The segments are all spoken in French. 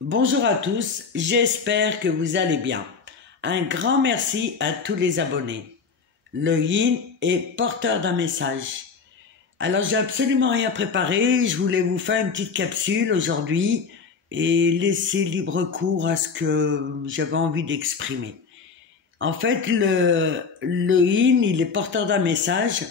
Bonjour à tous, j'espère que vous allez bien. Un grand merci à tous les abonnés. Le Yin est porteur d'un message. Alors j'ai absolument rien préparé, je voulais vous faire une petite capsule aujourd'hui et laisser libre cours à ce que j'avais envie d'exprimer. En fait, le Yin, il est porteur d'un message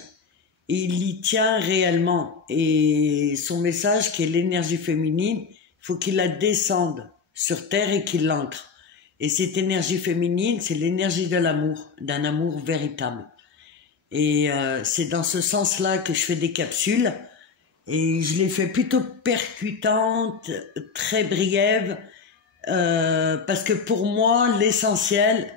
et il y tient réellement. Et son message, qui est l'énergie féminine, il faut qu'il la descende sur terre et qu'il l'entre. Et cette énergie féminine, c'est l'énergie de l'amour, d'un amour véritable. Et c'est dans ce sens-là que je fais des capsules. Et je les fais plutôt percutantes, très brèves, parce que pour moi, l'essentiel,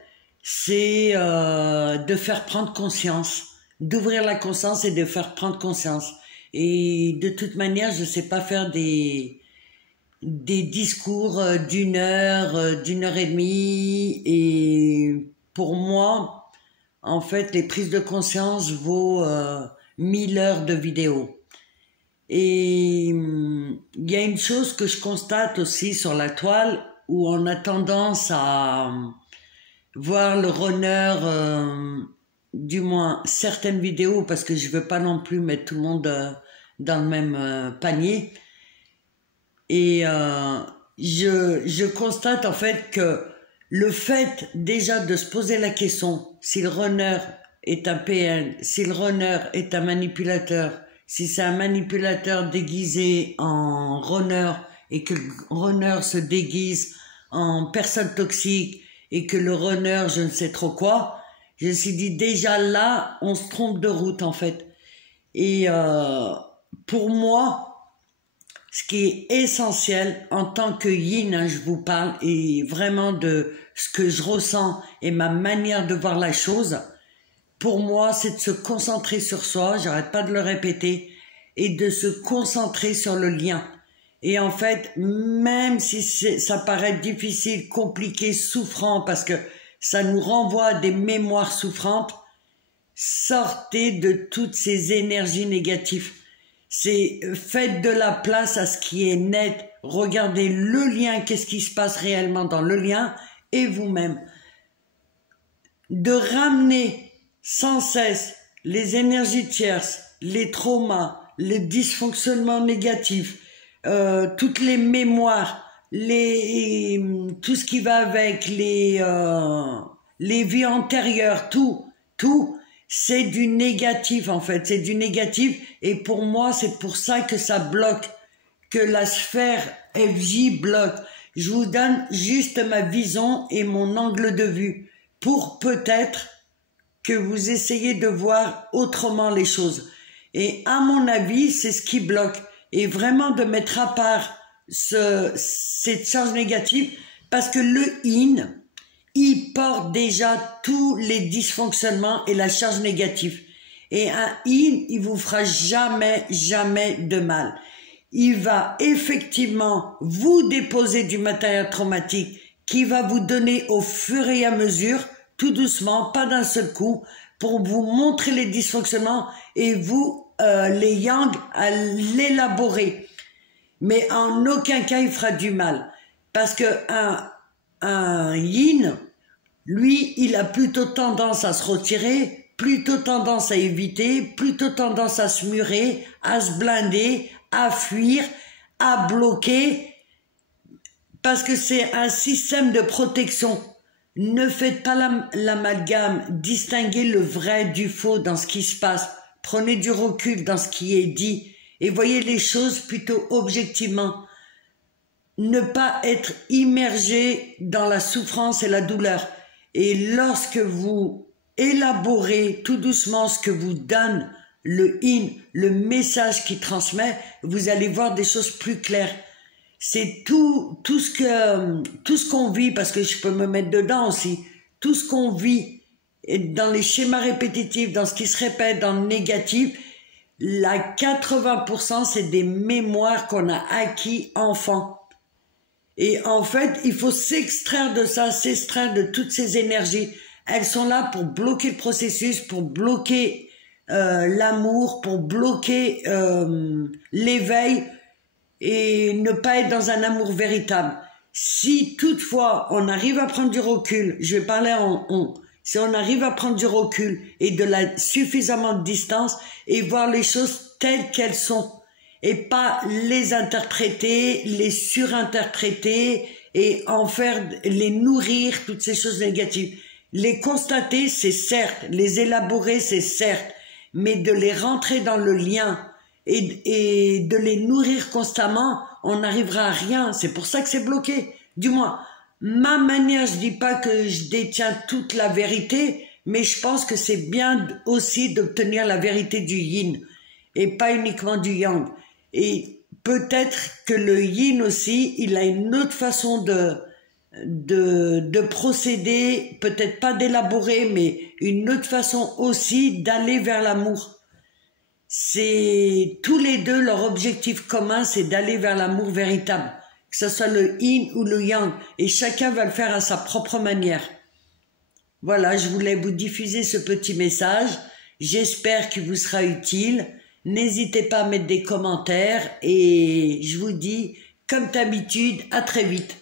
c'est de faire prendre conscience, d'ouvrir la conscience et de faire prendre conscience. Et de toute manière, je ne sais pas faire des discours d'une heure et demie. Et pour moi, en fait, les prises de conscience vaut 1000 heures de vidéo. Et il y a une chose que je constate aussi sur la toile, où on a tendance à voir le runner, du moins certaines vidéos, parce que je ne veux pas non plus mettre tout le monde dans le même panier. Et je constate en fait que le fait déjà de se poser la question si le runner est un PN, si le runner est un manipulateur, si c'est un manipulateur déguisé en runner et que le runner se déguise en personne toxique et que le runner je ne sais trop quoi, je me suis dit déjà là on se trompe de route en fait. Et pour moi, ce qui est essentiel en tant que yin, hein, je vous parle, et vraiment de ce que je ressens et ma manière de voir la chose, pour moi, c'est de se concentrer sur soi, j'arrête pas de le répéter, et de se concentrer sur le lien. Et en fait, même si ça paraît difficile, compliqué, souffrant, parce que ça nous renvoie à des mémoires souffrantes, sortez de toutes ces énergies négatives. C'est faites de la place à ce qui est net, regardez le lien, qu'est-ce qui se passe réellement dans le lien, et vous-même. De ramener sans cesse les énergies tierces, les traumas, les dysfonctionnements négatifs, toutes les mémoires, tout ce qui va avec, les vies antérieures, tout, c'est du négatif en fait, c'est du négatif, et pour moi c'est pour ça que ça bloque, que la sphère FJ bloque. Je vous donne juste ma vision et mon angle de vue, pour peut-être que vous essayez de voir autrement les choses. Et à mon avis, c'est ce qui bloque, et vraiment de mettre à part cette charge négative, parce que le yin, il porte déjà tous les dysfonctionnements et la charge négative. Et un yin, il vous fera jamais, jamais de mal. Il va effectivement vous déposer du matériel traumatique qui va vous donner au fur et à mesure, tout doucement, pas d'un seul coup, pour vous montrer les dysfonctionnements et vous, les yang, à l'élaborer. Mais en aucun cas il fera du mal. Parce que un yin, lui, il a plutôt tendance à se retirer, plutôt tendance à éviter, plutôt tendance à se murer, à se blinder, à fuir, à bloquer, parce que c'est un système de protection. Ne faites pas l'amalgame, distinguez le vrai du faux dans ce qui se passe, prenez du recul dans ce qui est dit, et voyez les choses plutôt objectivement. Ne pas être immergé dans la souffrance et la douleur. Et lorsque vous élaborez tout doucement ce que vous donne le yin, le message qu'il transmet, vous allez voir des choses plus claires. C'est tout ce qu'on vit, parce que je peux me mettre dedans aussi, tout ce qu'on vit dans les schémas répétitifs, dans ce qui se répète, dans le négatif, la 80% c'est des mémoires qu'on a acquis enfant. Et en fait, il faut s'extraire de ça, s'extraire de toutes ces énergies. Elles sont là pour bloquer le processus, pour bloquer l'amour, pour bloquer l'éveil et ne pas être dans un amour véritable. Si toutefois on arrive à prendre du recul, je vais parler en on, si on arrive à prendre du recul et suffisamment de distance et voir les choses telles qu'elles sont et pas les interpréter, les surinterpréter et les nourrir, toutes ces choses négatives. Les constater, c'est certes, les élaborer, c'est certes, mais de les rentrer dans le lien et de les nourrir constamment, on n'arrivera à rien. C'est pour ça que c'est bloqué. Du moins, ma manière, je dis pas que je détiens toute la vérité, mais je pense que c'est bien aussi d'obtenir la vérité du yin et pas uniquement du yang. Et peut-être que le yin aussi, il a une autre façon de procéder, peut-être pas d'élaborer, mais une autre façon aussi d'aller vers l'amour. C'est tous les deux, leur objectif commun, c'est d'aller vers l'amour véritable, que ce soit le yin ou le yang, et chacun va le faire à sa propre manière. Voilà, je voulais vous diffuser ce petit message, j'espère qu'il vous sera utile. N'hésitez pas à mettre des commentaires et je vous dis, comme d'habitude, à très vite.